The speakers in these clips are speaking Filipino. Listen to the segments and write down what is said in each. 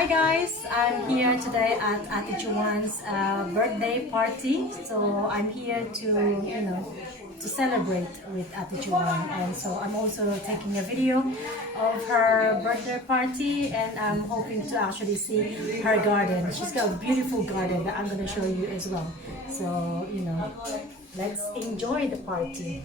Hi guys, I'm here today at Ate Juwan's birthday party. So I'm here to celebrate with Ate Juwan. And so I'm also taking a video of her birthday party, and I'm hoping to actually see her garden. She's got a beautiful garden that I'm going to show you as well. So, let's enjoy the party.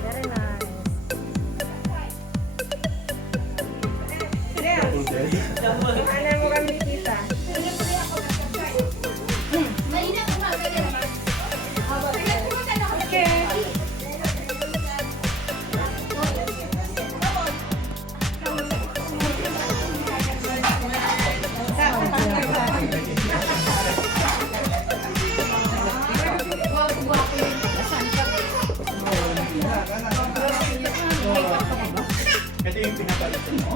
Very nice. Ito yung pinapalit mo?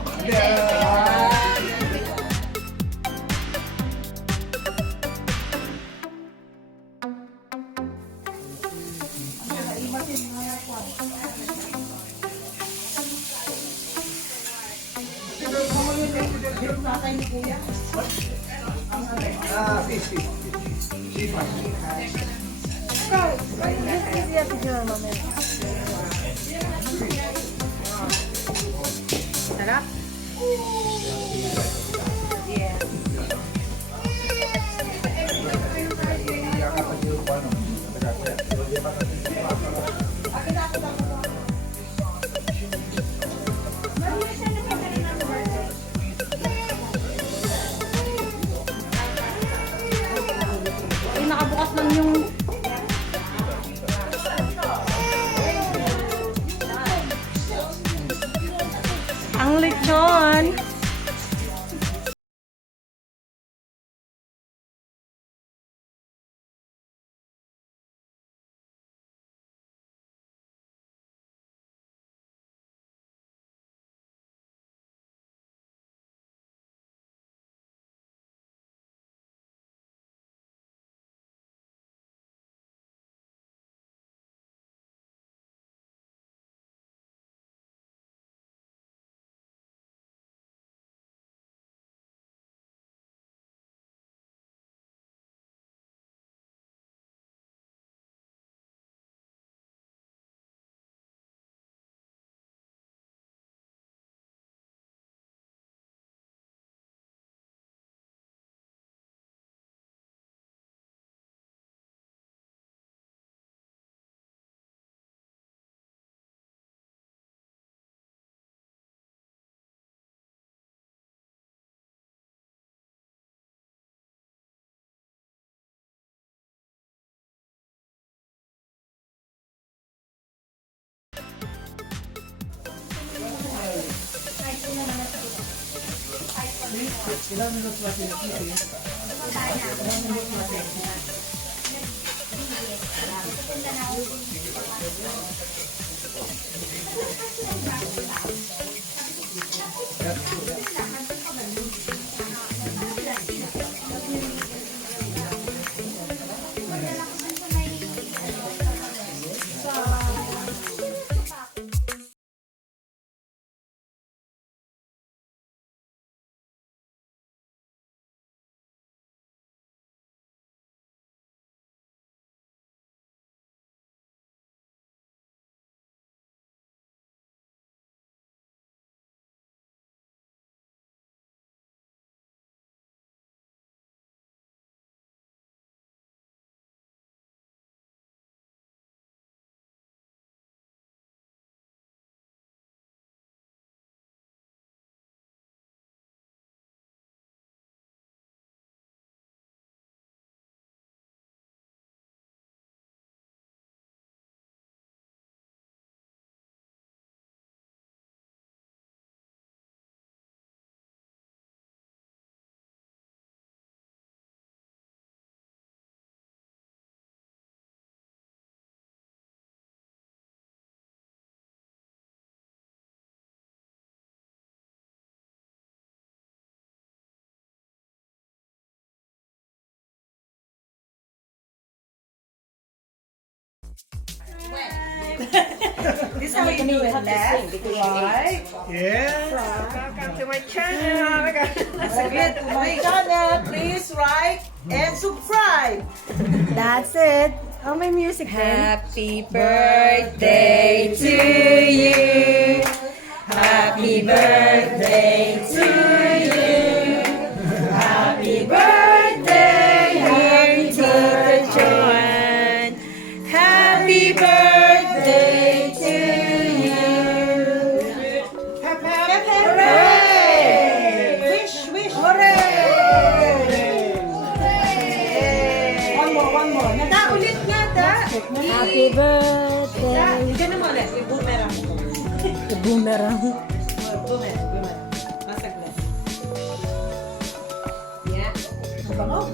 Fish. Sarap. Ay, nakabukas lang yung ang lechon. This is how you do it, left, right. Yes. Welcome to my channel. Subscribe to my channel. Please like and subscribe. That's it. Oh, may music din. Happy birthday to you. Happy birthday to you. Happy birthday, dear Tita Joanne. Happy birthday to you. Hooray! Wish. Hooray! One more. Nadaulit nga, da. Happy birthday. Diyan naman ulit. May boomerang. Boomerang. Boomerang. Masaglit. Yan. Bango.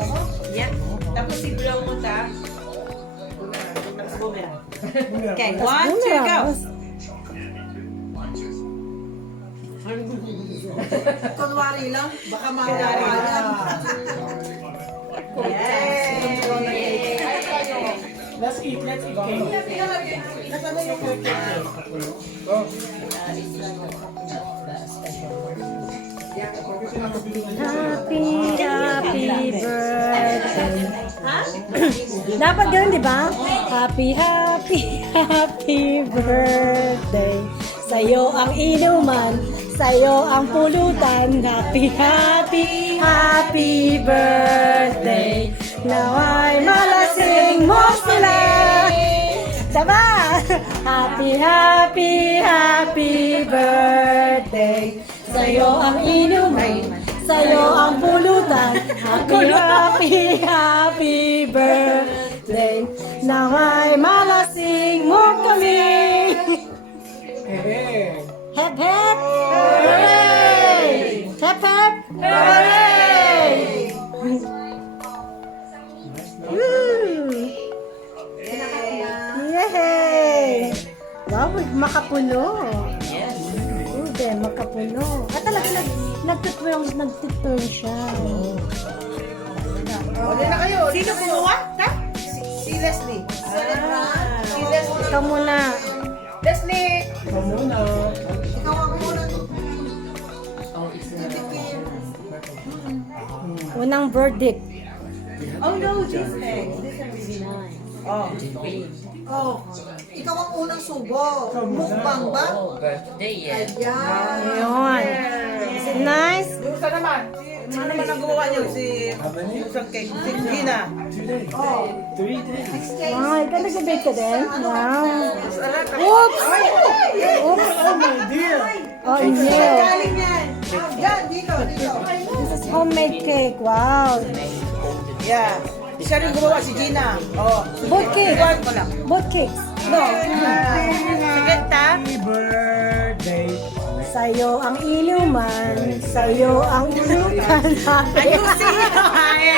Yan. Tapos i-blow mo ta. Boomerang. Okay, 1, 2, go. Kunwari lang. Baka mawari lang. Yay! Let's eat cake. Nasaan yung cake? Happy birthday. Dapat ganun, di ba? Happy birthday. Sa'yo ang inuman, sa'yo ang pulutan. Happy birthday. Nawa'y malasing mo sila. Sama! Happy birthday. Sa'yo ang inuman, sa'yo ang pulutan. Happy birthday. Nawa'y malasing mo kami. Hep hep! Hooray! Hep hep! Hooray! Woo! Yay! Wow, makapuno. Hindi, makapuno. At talaga nagtiturn siya. Uli na kayo. Sino kumuha? Si Leslie. Si Leslie. Ikaw muna. Leslie! Ikaw ang muna. Unang verdict. Oh no, these things. These are really nice. Oh. Ikaw ang unang subo. Mukbang ba? Birthday yan. Ayan. Ayun. Is it nice? Sino naman? Sino naman ang gumawa niyo? Si isang cake. Si Gina. 3 days. Wow, ikaw nag-bake ka din? Wow. Oops! Oops! Oh my dear. Oh, no. Galing yan. Yan, dito. This is homemade cake. Wow. Yeah. Siya rin gumawa, si Gina. Oh. Both cakes. Reward ko lang. Both cakes. No. Sige, ta. Happy birthday. Sa'yo ang inuman, sa'yo ang ulutan.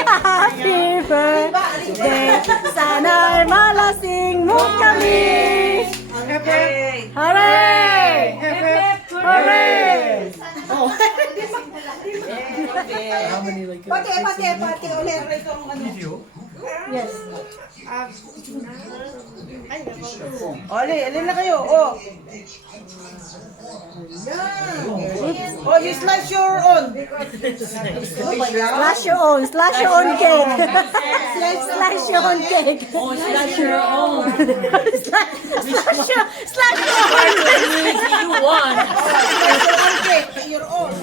Happy birthday, sana'y malasing mo kami. Hooray! Hooray! How many like? Pati ulit. Yes. Alin na kayo. Oh, you slice your own. Slash your own cake. Slash your own cake. Oh, slash your own. Slash your own. You won. Your own.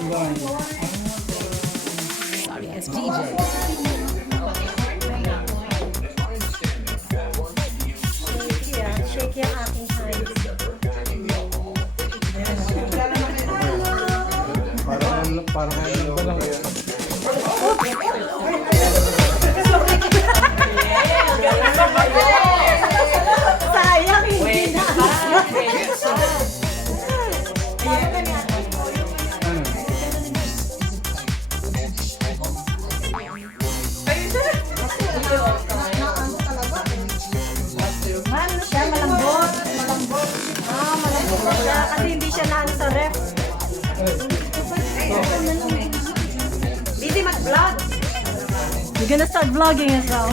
Sorry, as DJ. Shake yung aking hands. Parang ano ba lang? Sayang, hindi na. Ano siya, malambot. Malambot siya kasi hindi siya naan sa ref. Busy mag-vlog. You're gonna start vlogging as well.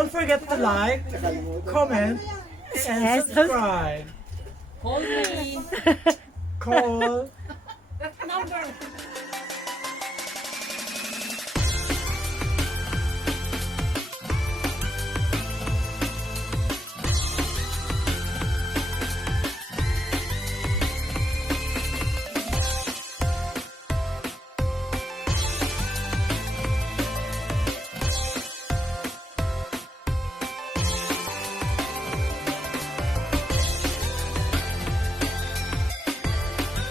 Don't forget to like, comment, and Yes. subscribe. Call me. Call Number.